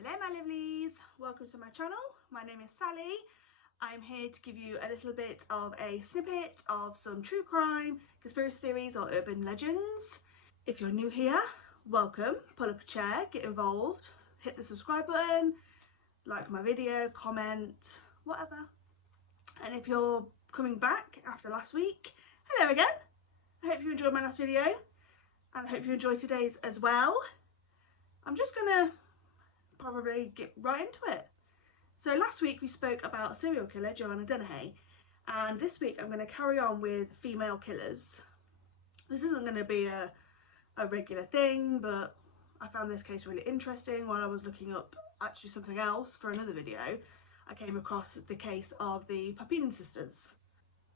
Hello my lovelies, welcome to my channel. My name is Sally. I'm here to give you a little bit of a snippet of some true crime, conspiracy theories or urban legends. If you're new here, welcome, pull up a chair, get involved, hit the subscribe button, like my video, comment, whatever. And if you're coming back after last week, hello again. I hope you enjoyed my last video and I hope you enjoy today's as well. I'm just gonna probably get right into it. So last week we spoke about serial killer Joanna Dennehy, and this week I'm going to carry on with female killers. This isn't going to be a regular thing, but I found this case really interesting while I was looking up actually something else for another video. I came across the case of the Papin sisters.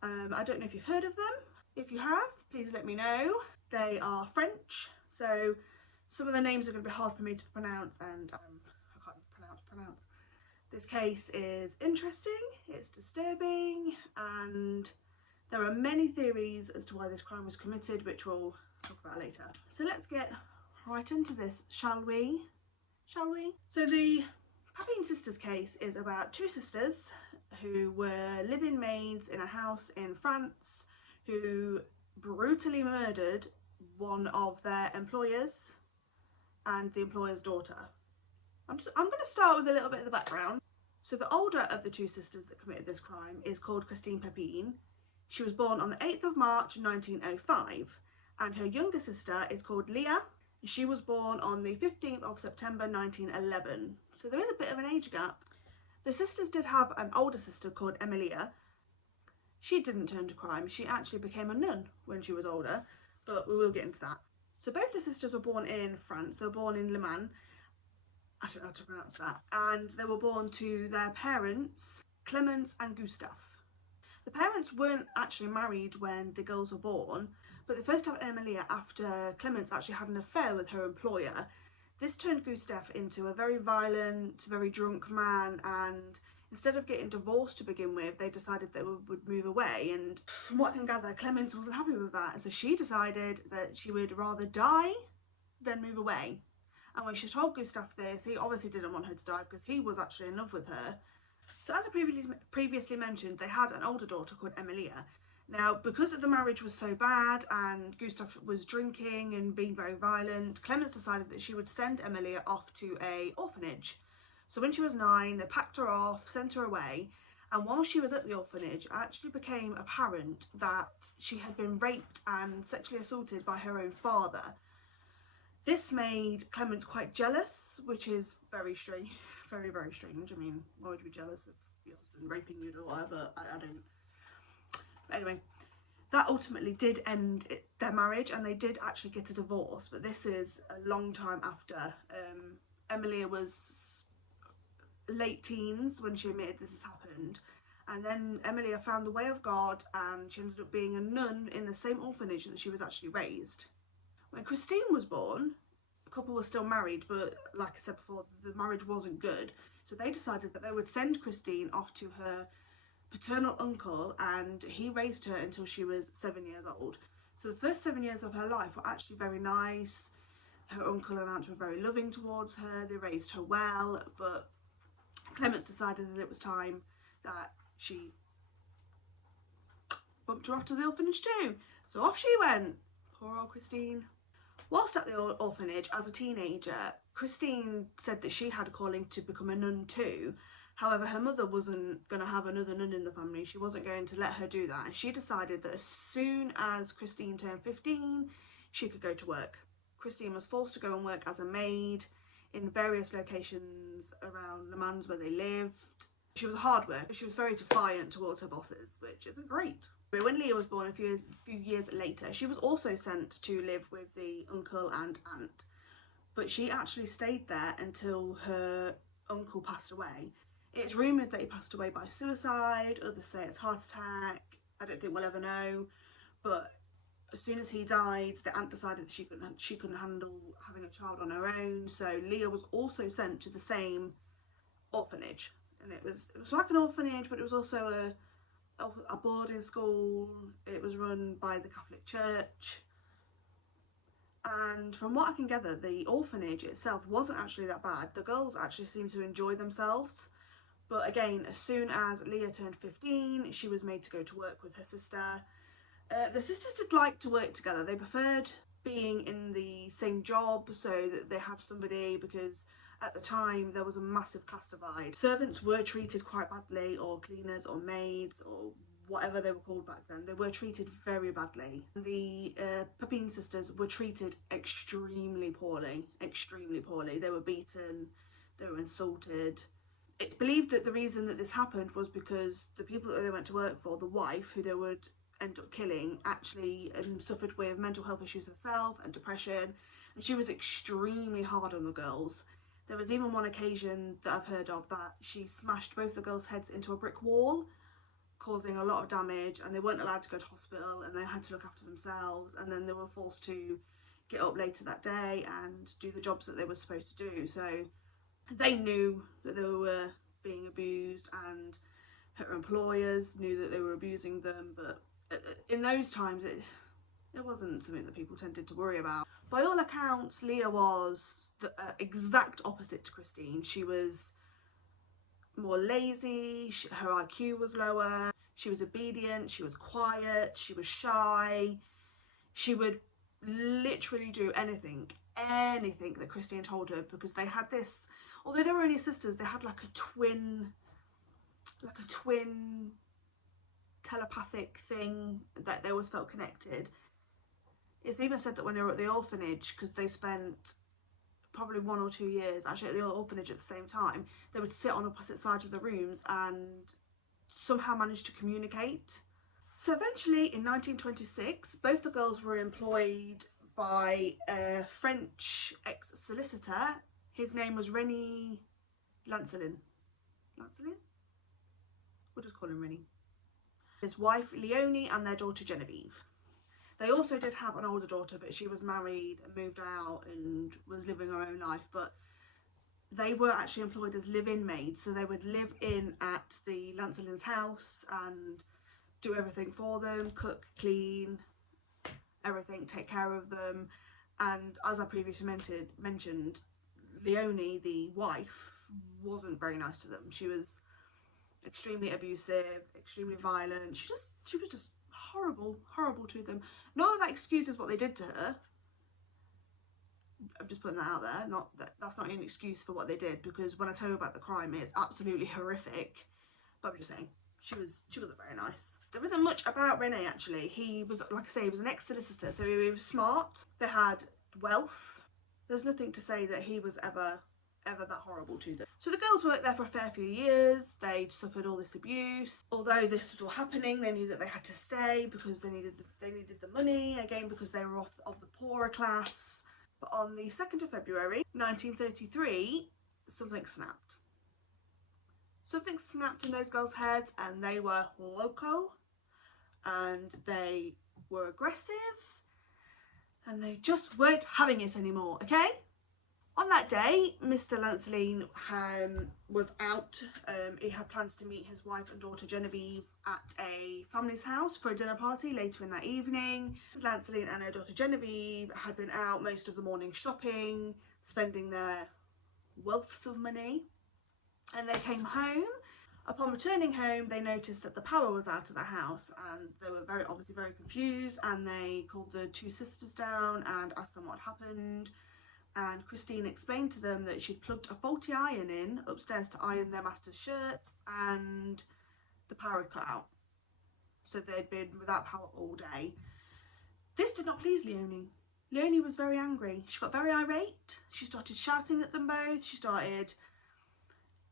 I don't know if you've heard of them. If you have, please let me know. They are French, so some of the names are going to be hard for me to pronounce, and I can't pronounce. This case is interesting, it's disturbing, and there are many theories as to why this crime was committed, which we'll talk about later. So let's get right into this, shall we? So the Papin sisters case is about two sisters who were living maids in a house in France who brutally murdered one of their employers and the employer's daughter. I'm going to start with a little bit of the background. So the older of the two sisters that committed this crime is called Christine Papin. She was born on the 8th of March 1905, and her younger sister is called Leah. She was born on the 15th of September 1911. So there is a bit of an age gap. The sisters did have an older sister called Emilia. She didn't turn to crime. She actually became a nun when she was older, but we will get into that. So both the sisters were born in France. They were born in Le Mans. I don't know how to pronounce that. And they were born to their parents, Clemence and Gustave. The parents weren't actually married when the girls were born, but they first had Emilia after Clemence actually had an affair with her employer. This turned Gustave into a very violent, very drunk man, and instead of getting divorced to begin with, they decided they would move away. And from what I can gather, Clemence wasn't happy with that, and so she decided that she would rather die than move away. And when she told Gustave this, he obviously didn't want her to die because he was actually in love with her. So as I previously mentioned, they had an older daughter called Emilia. Now, because the marriage was so bad and Gustave was drinking and being very violent, Clemence decided that she would send Emilia off to an orphanage. So when she was 9, they packed her off, sent her away, and while she was at the orphanage, it actually became apparent that she had been raped and sexually assaulted by her own father. This made Clemence quite jealous, which is very strange, very, very strange. I mean, why would you be jealous of your husband raping you or whatever? I don't. But anyway, that ultimately did end their marriage, and they did actually get a divorce, but this is a long time after. Emilia was late teens when she admitted this has happened, and then Emilia found the way of God and she ended up being a nun in the same orphanage that she was actually raised. When Christine was born, the couple was still married, but like I said before, the marriage wasn't good. So they decided that they would send Christine off to her paternal uncle, and he raised her until she was 7 years old. So the first 7 years of her life were actually very nice. Her uncle and aunt were very loving towards her. They raised her well, but Clemence decided that it was time that she bumped her off to the orphanage too. So off she went. Poor old Christine. Whilst at the orphanage as a teenager, Christine said that she had a calling to become a nun too. However, her mother wasn't going to have another nun in the family. She wasn't going to let her do that. And she decided that as soon as Christine turned 15, she could go to work. Christine was forced to go and work as a maid in various locations around Le Mans where they lived. She was a hard worker. She was very defiant towards her bosses, which isn't great. When Leah was born a few years later, she was also sent to live with the uncle and aunt, but she actually stayed there until her uncle passed away. It's rumoured that he passed away by suicide, others say it's heart attack. I don't think we'll ever know, but as soon as he died, the aunt decided that she couldn't handle having a child on her own, so Leah was also sent to the same orphanage. And it was like an orphanage, but it was also a boarding school. It was run by the Catholic Church. And from what I can gather, the orphanage itself wasn't actually that bad. The girls actually seemed to enjoy themselves. But again, as soon as Leah turned 15, she was made to go to work with her sister. The sisters did like to work together. They preferred being in the same job so that they have somebody, because at the time there was a massive class divide. Servants were treated quite badly, or cleaners or maids or whatever they were called back then. They were treated very badly. The Papin sisters were treated extremely poorly, extremely poorly. They were beaten, they were insulted. It's believed that the reason that this happened was because the people that they went to work for, the wife who they would end up killing, actually suffered with mental health issues herself and depression, and she was extremely hard on the girls. There was even one occasion that I've heard of that she smashed both the girls' heads into a brick wall, causing a lot of damage, and they weren't allowed to go to hospital and they had to look after themselves, and then they were forced to get up later that day and do the jobs that they were supposed to do. So they knew that they were being abused, and her employers knew that they were abusing them, but in those times it wasn't something that people tended to worry about. By all accounts, Leah was the exact opposite to Christine. She was more lazy, her IQ was lower, she was obedient, she was quiet, she was shy. She would literally do anything that Christine told her, because they had this, although they were only sisters, they had like a twin telepathic thing that they always felt connected. It's even said that when they were at the orphanage, because they spent probably 1 or 2 years actually at the orphanage at the same time, they would sit on opposite sides of the rooms and somehow manage to communicate. So eventually in 1926, both the girls were employed by a French ex-solicitor. His name was René Lancelin. Lancelin? We'll just call him Rennie. His wife Leonie and their daughter Genevieve. They also did have an older daughter, but she was married and moved out and was living her own life. But they were actually employed as live-in maids, so they would live in at the Lancelin's house and do everything for them, cook, clean, everything, take care of them. And as I previously mentioned, Leonie, the wife, wasn't very nice to them. She was extremely abusive, extremely violent. She was just horrible to them. Not that excuses what they did to her. I'm just putting that out there. That's not an excuse for what they did, because when I tell you about the crime, it's absolutely horrific. But I'm just saying, she wasn't very nice. There isn't much about René actually. He was, like I say, he was an ex-solicitor, so he was smart. They had wealth. There's nothing to say that he was ever that horrible to them. So the girls worked there for a fair few years. They'd suffered all this abuse. Although this was all happening, they knew that they had to stay because they needed the money, again because they were of the poorer class. But on the 2nd of February 1933, something snapped. Something snapped in those girls' heads, and they were loco, and they were aggressive, and they just weren't having it anymore, okay? On that day, Mr. Lancelin was out. He had plans to meet his wife and daughter Genevieve at a family's house for a dinner party later in that evening. Mrs. Lancelin and her daughter Genevieve had been out most of the morning shopping, spending their wealths of money, and they came home. Upon returning home, they noticed that the power was out of the house, and they were obviously very confused, and they called the two sisters down and asked them what happened. And Christine explained to them that she'd plugged a faulty iron in upstairs to iron their master's shirts, and the power had cut out. So they'd been without power all day. This did not please Leonie. Leonie was very angry. She got very irate. She started shouting at them both. She started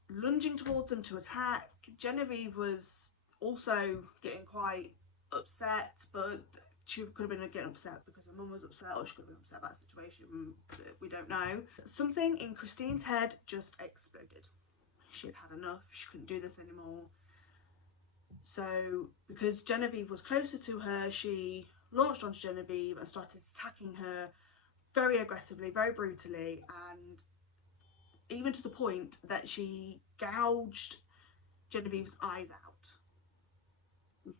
lunging towards them to attack. Genevieve was also getting quite upset, but she could have been getting upset because her mum was upset, or she could have been upset about the situation. We don't know. Something in Christine's head just exploded. She had had enough. She couldn't do this anymore. So because Genevieve was closer to her, she launched onto Genevieve and started attacking her very aggressively, very brutally, and even to the point that she gouged Genevieve's eyes out.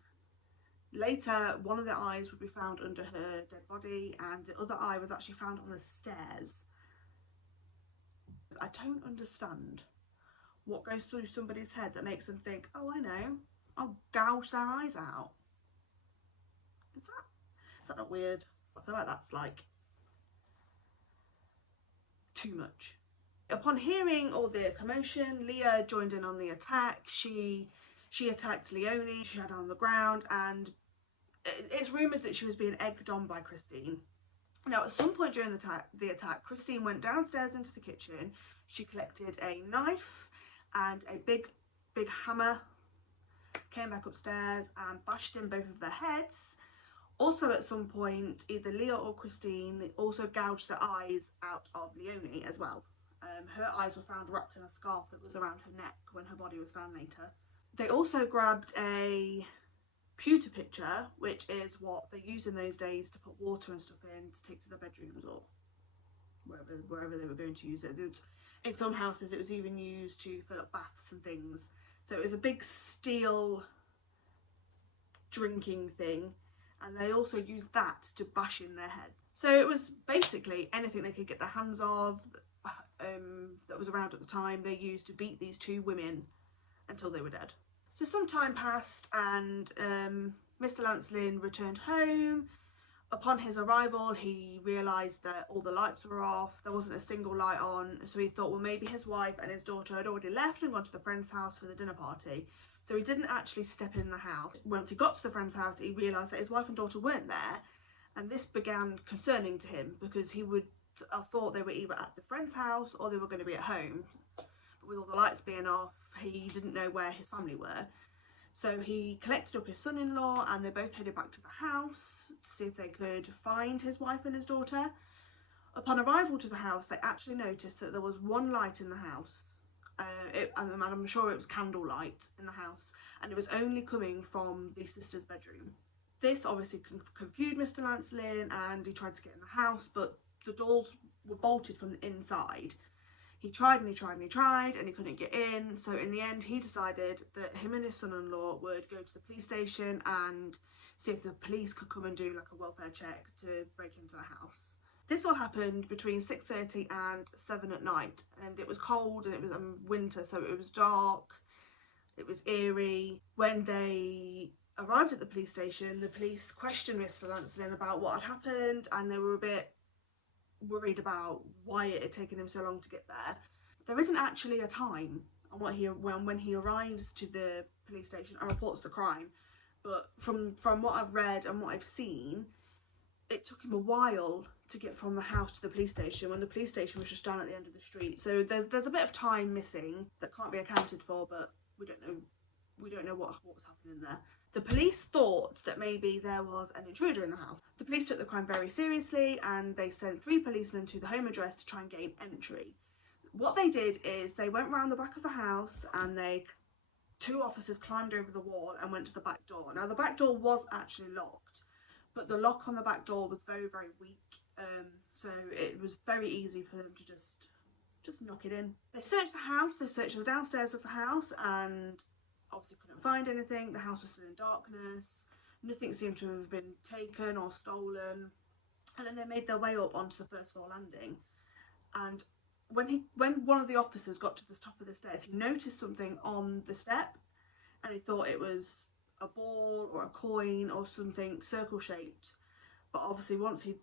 Later, one of the eyes would be found under her dead body, and the other eye was actually found on the stairs. I don't understand what goes through somebody's head that makes them think, oh, I know, I'll gouge their eyes out. Is that not weird? I feel like that's like too much. Upon hearing all the commotion, Leah joined in on the attack. She attacked Leonie. She had her on the ground, and it's rumoured that she was being egged on by Christine. Now, at some point during the attack, Christine went downstairs into the kitchen. She collected a knife and a big hammer, came back upstairs and bashed in both of their heads. Also, at some point, either Leah or Christine also gouged the eyes out of Leonie as well. Her eyes were found wrapped in a scarf that was around her neck when her body was found later. They also grabbed a pewter pitcher, which is what they used in those days to put water and stuff in to take to their bedrooms or wherever they were going to use it. In some houses, it was even used to fill up baths and things. So it was a big steel drinking thing, and they also used that to bash in their heads. So it was basically anything they could get their hands of that was around at the time, they used to beat these two women until they were dead. So some time passed, and Mr. Lancelin returned home. Upon his arrival, he realised that all the lights were off, there wasn't a single light on, so he thought, well, maybe his wife and his daughter had already left and gone to the friend's house for the dinner party. So he didn't actually step in the house. Once he got to the friend's house, he realised that his wife and daughter weren't there, and this began concerning to him, because he would have thought they were either at the friend's house or they were going to be at home. But with all the lights being off, he didn't know where his family were. So he collected up his son-in-law, and they both headed back to the house to see if they could find his wife and his daughter. Upon arrival to the house, they actually noticed that there was one light in the house. And I'm sure it was candlelight in the house, and it was only coming from the sister's bedroom. This obviously confused Mr. Lancelin, and he tried to get in the house, but the doors were bolted from the inside. He tried and he tried and he tried, and he couldn't get in. So in the end, he decided that him and his son-in-law would go to the police station and see if the police could come and do like a welfare check to break into the house. This all happened between 6:30 and 7 at night, and it was cold and it was winter, so it was dark, it was eerie. When they arrived at the police station, the police questioned Mr. Lancelin about what had happened, and they were a bit worried about why it had taken him so long to get there. There isn't actually a time on when he arrives to the police station and reports the crime, but from what I've read and what I've seen, it took him a while to get from the house to the police station, when the police station was just down at the end of the street. So there's a bit of time missing that can't be accounted for, but we don't know what was happening there. The police thought that maybe there was an intruder in the house. The police took the crime very seriously, and they sent 3 policemen to the home address to try and gain entry. What they did is they went round the back of the house, and 2 officers climbed over the wall and went to the back door. Now, the back door was actually locked, but the lock on the back door was very, very weak, so it was very easy for them to just knock it in. They searched the house, they searched the downstairs of the house, and obviously couldn't find anything. The house was still in darkness, nothing seemed to have been taken or stolen. And then they made their way up onto the first floor landing, and when one of the officers got to the top of the stairs, he noticed something on the step, and he thought it was a ball or a coin or something circle shaped. But obviously once he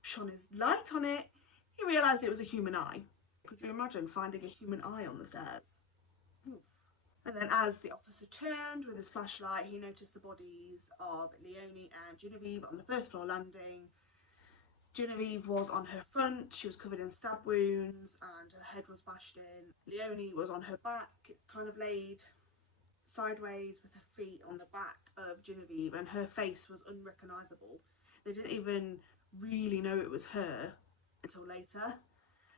shone his light on it, he realised it was a human eye. Could you imagine finding a human eye on the stairs? Oof. And then as the officer turned with his flashlight, he noticed the bodies of Leonie and Genevieve on the first floor landing. Genevieve was on her front, she was covered in stab wounds and her head was bashed in. Leonie was on her back, kind of laid sideways with her feet on the back of Genevieve, and her face was unrecognisable. They didn't even really know it was her until later.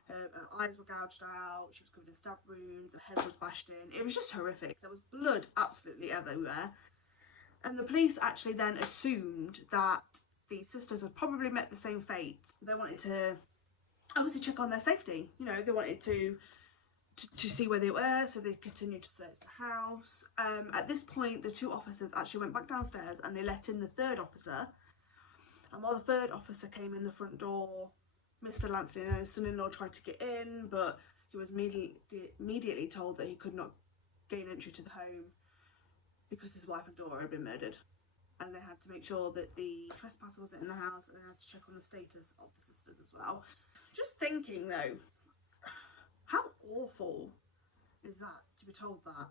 Her eyes were gouged out, she was covered in stab wounds, her head was bashed in. It was just horrific. There was blood absolutely everywhere. And the police actually then assumed that the sisters had probably met the same fate. They wanted to obviously check on their safety. You know, they wanted to to see where they were, so they continued to search the house. At this point, the 2 officers actually went back downstairs and they let in the 3rd officer. And while the 3rd officer came in the front door, Mr. Lansing and his son-in-law tried to get in, but he was immediately told that he could not gain entry to the home because his wife and daughter had been murdered. And they had to make sure that the trespasser wasn't in the house, and they had to check on the status of the sisters as well. Just thinking though, how awful is that to be told that?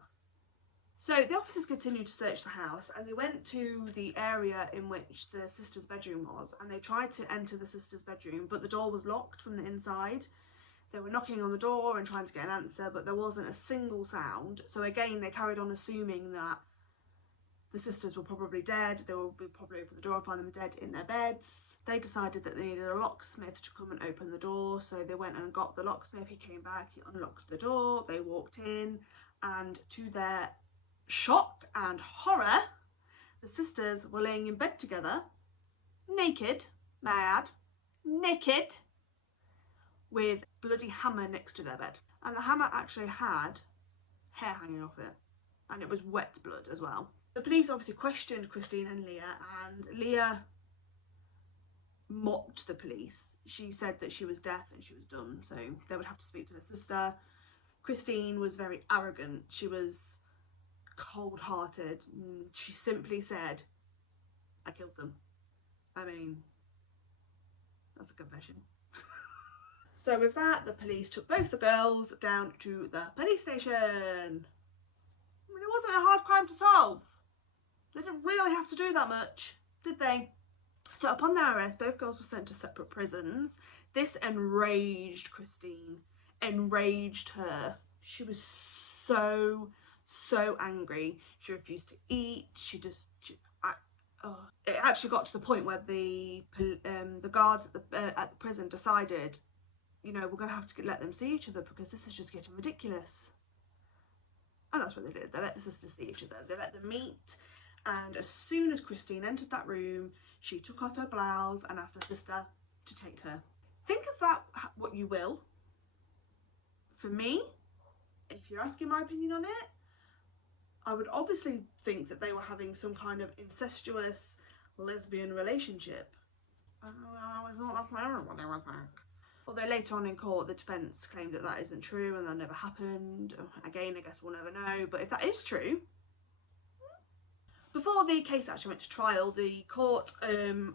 So the officers continued to search the house, and they went to the area in which the sister's bedroom was, and they tried to enter the sister's bedroom, but the door was locked from the inside. They were knocking on the door and trying to get an answer, but there wasn't a single sound. So again, they carried on assuming that the sisters were probably dead. They would probably open the door and find them dead in their beds. They decided that they needed a locksmith to come and open the door, so they went and got the locksmith. He came back, he unlocked the door, they walked in, and to their shock and horror, the sisters were laying in bed together, naked, may I add, naked, with bloody hammer next to their bed. And the hammer actually had hair hanging off it, and it was wet blood as well. The police obviously questioned Christine and Leah, and Leah mocked the police. She said that she was deaf and she was dumb, so they would have to speak to her sister. Christine was very arrogant. She was cold-hearted. She simply said, "I killed them." I mean, that's a confession. So with that, the police took both the girls down to the police station. I mean, it wasn't a hard crime to solve. They didn't really have to do that much, did they? So upon their arrest, both girls were sent to separate prisons. This enraged Christine, enraged her. She was so angry. She refused to eat. It actually got to the point where the guards at the prison decided, you know, we're going to have to let them see each other because this is just getting ridiculous. And that's what they did. They let the sisters see each other. They let them meet. And as soon as Christine entered that room, she took off her blouse and asked her sister to take her. Think of that what you will. For me, if you're asking my opinion on it, I would obviously think that they were having some kind of incestuous lesbian relationship. It's not that's what everybody would think. Although later on in court, the defence claimed that that isn't true and that never happened. Again, I guess we'll never know. But if that is true, before the case actually went to trial, the court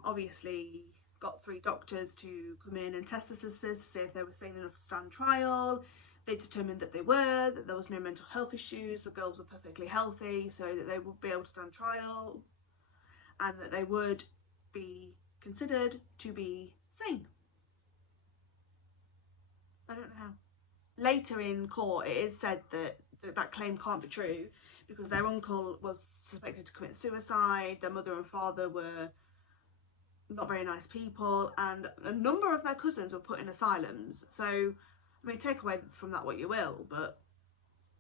obviously got 3 doctors to come in and test the sisters to see if they were sane enough to stand trial. They determined that they were, that there was no mental health issues, the girls were perfectly healthy, so that they would be able to stand trial and that they would be considered to be sane. I don't know how. Later in court, it is said that that claim can't be true because their uncle was suspected to commit suicide, their mother and father were not very nice people, and a number of their cousins were put in asylums. So, I mean, take away from that what you will, but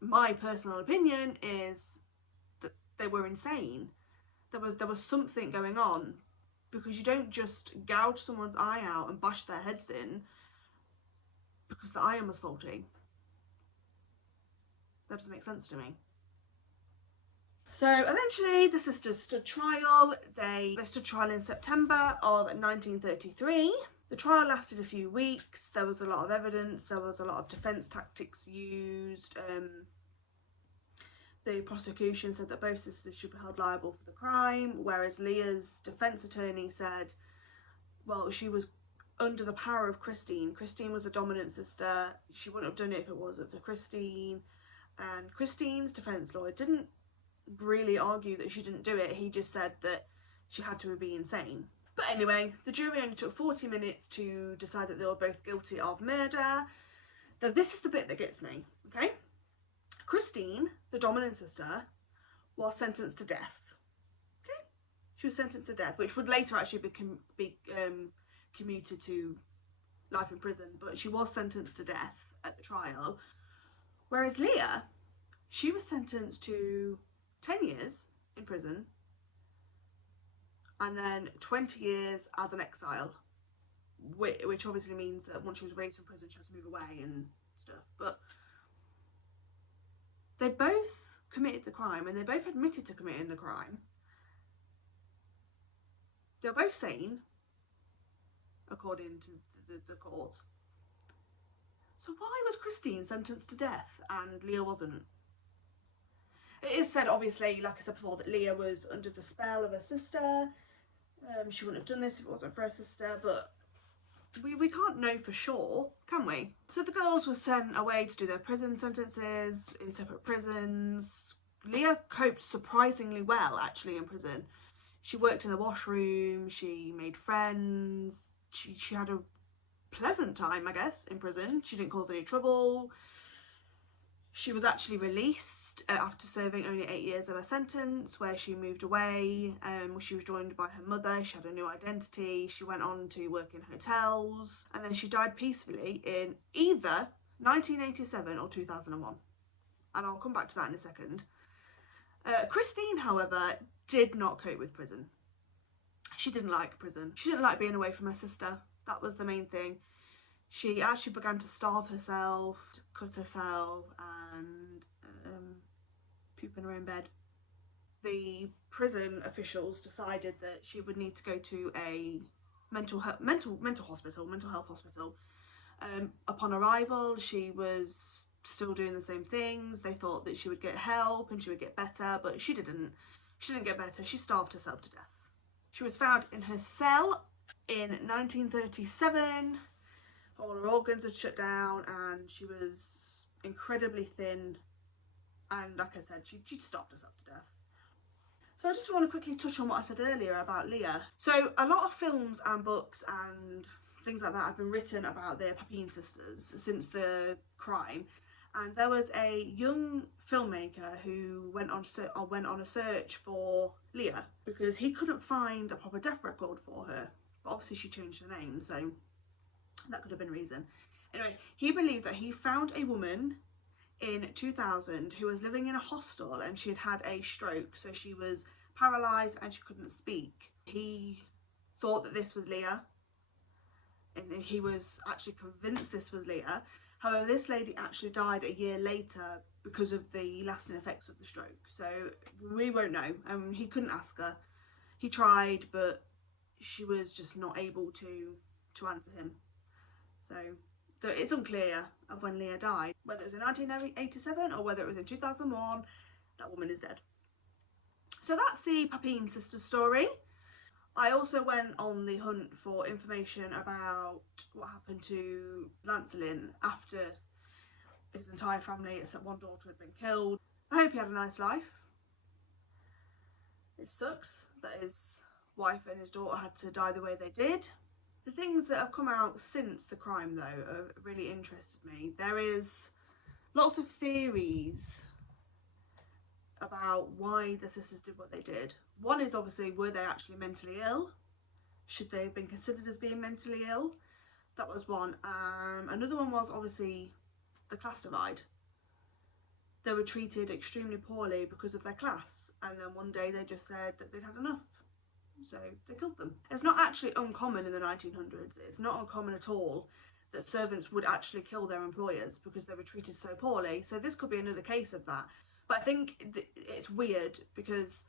my personal opinion is that they were insane. There was something going on, because you don't just gouge someone's eye out and bash their heads in because the iron was faulty. That doesn't make sense to me. So eventually the sisters stood trial. They stood trial in September of 1933. The trial lasted a few weeks. There was a lot of evidence. There was a lot of defence tactics used. The prosecution said that both sisters should be held liable for the crime, whereas Leah's defence attorney said, well, she was under the power of Christine. Christine was the dominant sister. She wouldn't have done it if it wasn't for Christine. And Christine's defence lawyer didn't really argue that she didn't do it. He just said that she had to be insane. But anyway, the jury only took 40 minutes to decide that they were both guilty of murder. Now this is the bit that gets me, okay? Christine, the dominant sister, was sentenced to death. Okay? She was sentenced to death, which would later actually be commuted to life in prison, but she was sentenced to death at the trial. Whereas Leah, she was sentenced to 10 years in prison and then 20 years as an exile, which obviously means that once she was released from prison she had to move away and stuff. But They both committed the crime and they both admitted to committing the crime. They're both sane, according to the courts. So why was Christine sentenced to death and Leah wasn't? It is said, obviously, like I said before, that Leah was under the spell of her sister. She wouldn't have done this if it wasn't for her sister, but we can't know for sure, can we? So the girls were sent away to do their prison sentences in separate prisons. Leah coped surprisingly well, actually, in prison. She worked in the washroom, she made friends, she had a pleasant time, I guess, in prison. She didn't cause any trouble. She was actually released after serving only 8 years of her sentence, where she moved away. She was joined by her mother. She had a new identity. She went on to work in hotels, and then she died peacefully in either 1987 or 2001. And I'll come back to that in a second. Christine, however, did not cope with prison. She didn't like prison. She didn't like being away from her sister. That was the main thing. She actually began to starve herself, cut herself, and poop in her own bed. The prison officials decided that she would need to go to a mental health hospital. Upon arrival, she was still doing the same things. They thought that she would get help and she would get better, but she didn't. She didn't get better. She starved herself to death. She was found in her cell in 1937. All her organs had shut down and she was incredibly thin, and like I said, she'd starved herself to death. So I just want to quickly touch on what I said earlier about Leah. So a lot of films and books and things like that have been written about the Papin sisters since the crime, and there was a young filmmaker who went on a search for Leah because he couldn't find a proper death record for her. But obviously she changed her name, so that could have been a reason. Anyway, he believed that he found a woman in 2000 who was living in a hostel and she had had a stroke, so she was paralysed and she couldn't speak. He thought that this was Leah, and he was actually convinced this was Leah. However, this lady actually died a year later because of the lasting effects of the stroke, so we won't know. He couldn't ask her. He tried, but she was just not able to answer him. So it's unclear of when Leah died, whether it was in 1987 or whether it was in 2001. That woman is dead. So that's the Papin sisters story. I also went on the hunt for information about what happened to Lancelin after his entire family except one daughter had been killed. I hope he had a nice life. It sucks that his wife and his daughter had to die the way they did. The things that have come out since the crime, though, have really interested me. There is lots of theories about why the sisters did what they did. One is obviously, were they actually mentally ill? Should they have been considered as being mentally ill? That was one. Another one was obviously the class divide. They were treated extremely poorly because of their class, and then one day they just said that they'd had enough, so they killed them. It's not actually uncommon in the 1900s. It's not uncommon at all that servants would actually kill their employers because they were treated so poorly. So this could be another case of that. But I think it's weird because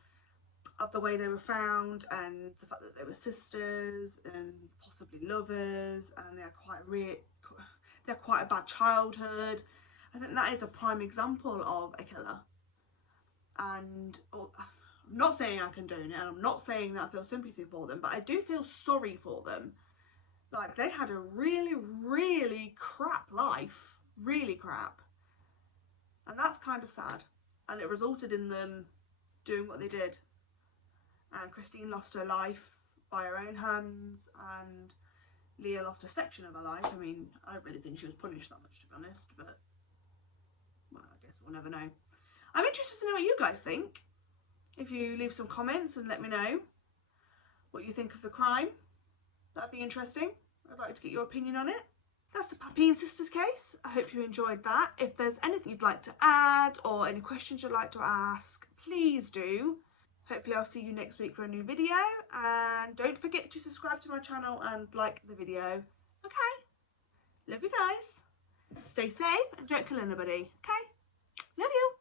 of the way they were found and the fact that they were sisters and possibly lovers, and they had quite a bad childhood. I think that is a prime example of a killer. And I'm not saying I condone it, and I'm not saying that I feel sympathy for them, but I do feel sorry for them. Like, they had a really, really crap life. Really crap. And that's kind of sad. And it resulted in them doing what they did. And Christine lost her life by her own hands, and Leah lost a section of her life. I mean, I don't really think she was punished that much, to be honest, but well, I guess we'll never know. I'm interested to know what you guys think. If you leave some comments and let me know what you think of the crime, that'd be interesting. I'd like to get your opinion on it. That's the Papin sisters case. I hope you enjoyed that. If there's anything you'd like to add or any questions you'd like to ask, please do. Hopefully I'll see you next week for a new video, and don't forget to subscribe to my channel and like the video. Okay? Love you guys. Stay safe and don't kill anybody. Okay? Love you.